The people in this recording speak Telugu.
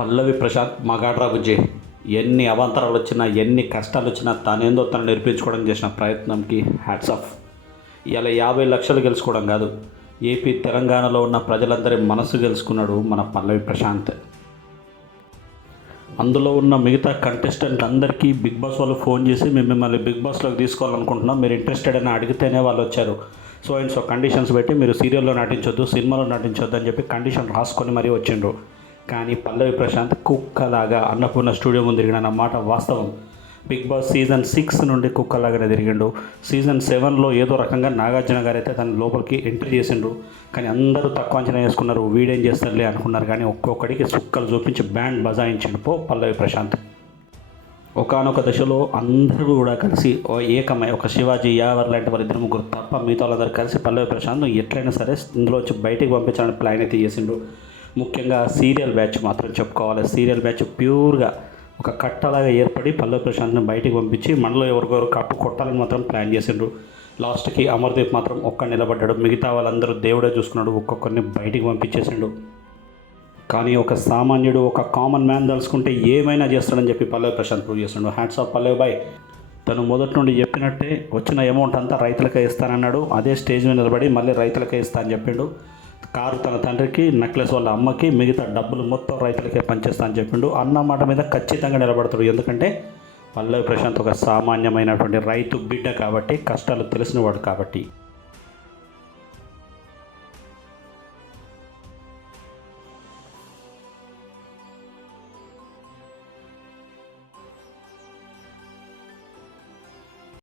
పల్లవి ప్రశాంత్ మగాడ్రా బుజ్జి ఎన్ని అవాంతరాలు వచ్చినా ఎన్ని కష్టాలు వచ్చినా తనేందో తను నేర్పించుకోవడం చేసిన ప్రయత్నంకి హ్యాట్స్ ఆఫ్ ఇలా యాభై లక్షలు గెలుచుకోవడం కాదు ఏపీ తెలంగాణలో ఉన్న ప్రజలందరి మనసు గెలుచుకున్నాడు మన పల్లవి ప్రశాంత్. అందులో ఉన్న మిగతా కంటెస్టెంట్ అందరికీ బిగ్ బాస్ వాళ్ళు ఫోన్ చేసి మేము మిమ్మల్ని బిగ్ బాస్లోకి తీసుకోవాలనుకుంటున్నాం మీరు ఇంట్రెస్టెడ్ అని అడిగితేనే వాళ్ళు వచ్చారు. సో అండ్ సో కండిషన్స్ పెట్టి మీరు సీరియల్లో నటించొద్దు సినిమాలో నటించొద్దు అని చెప్పి కండిషన్ రాసుకొని మరీ వచ్చిండ్రు. కానీ పల్లవి ప్రశాంత్ కుక్కలాగా అన్నపూర్ణ స్టూడియో ముందు తిరిగిన మాట వాస్తవం. బిగ్ బాస్ సీజన్ సిక్స్ నుండి కుక్కలాగానే తిరిగిండు. సీజన్ సెవెన్లో ఏదో రకంగా నాగార్జున గారు అయితే తన లోపలికి ఎంట్రీ చేసిండ్రు కానీ అందరూ తక్కువ అంచనా వేసుకున్నారు. వీడేం చేస్తారులే అనుకున్నారు. కానీ ఒక్కొక్కడికి సుక్కలు చూపించి బ్యాండ్ బజాయించిండు పో పల్లవి ప్రశాంత్. ఒకనొక దశలో అందరూ కూడా కలిసి ఓ ఏకమై ఒక శివాజీ యావర్ లాంటి వారి ఇద్దరు ముగ్గురు తప్ప మిగతా వాళ్ళందరూ కలిసి పల్లవి ప్రశాంత్ ఎట్లయినా సరే ఇందులో వచ్చి బయటికి పంపించాలని ప్లాన్ అయితే చేసిండు. ముఖ్యంగా సీరియల్ బ్యాచ్ మాత్రం చెప్పుకోవాలి. సీరియల్ బ్యాచ్ ప్యూర్గా ఒక కట్టలాగా ఏర్పడి పల్లవి ప్రశాంత్ని బయటికి పంపించి మనలో ఎవరికొరు కప్పు కొట్టాలని మాత్రం ప్లాన్ చేసిండ్రు. లాస్ట్కి అమర్దీప్ మాత్రం ఒక్క నిలబడ్డాడు. మిగతా వాళ్ళందరూ దేవుడే చూసుకున్నాడు. ఒక్కొక్కరిని బయటికి పంపించేసిండు. కానీ ఒక సామాన్యుడు ఒక కామన్ మ్యాన్ తలుసుకుంటే ఏమైనా చేస్తాడని చెప్పి పల్లవి ప్రశాంత్ ప్రూవ్ చేస్తున్నాడు హ్యాండ్స్ ఆఫ్ పల్లవి బాయ్. తను మొదటి నుండి చెప్పినట్టే వచ్చిన అమౌంట్ అంతా రైతులకే ఇస్తానన్నాడు. అదే స్టేజ్ మీద నిలబడి మళ్ళీ రైతులకే ఇస్తా అని చెప్పిండు. కారు తన తండ్రికి నెక్లెస్ వాళ్ళ అమ్మకి మిగతా డబ్బులు మొత్తం రైతులకే పనిచేస్తా అని చెప్పిండు. అన్న మాట మీద ఖచ్చితంగా నిలబడతాడు. ఎందుకంటే పల్లవి ప్రశాంత్ ఒక సామాన్యమైనటువంటి రైతు బిడ్డ కాబట్టి కష్టాలు తెలిసినవాడు కాబట్టి.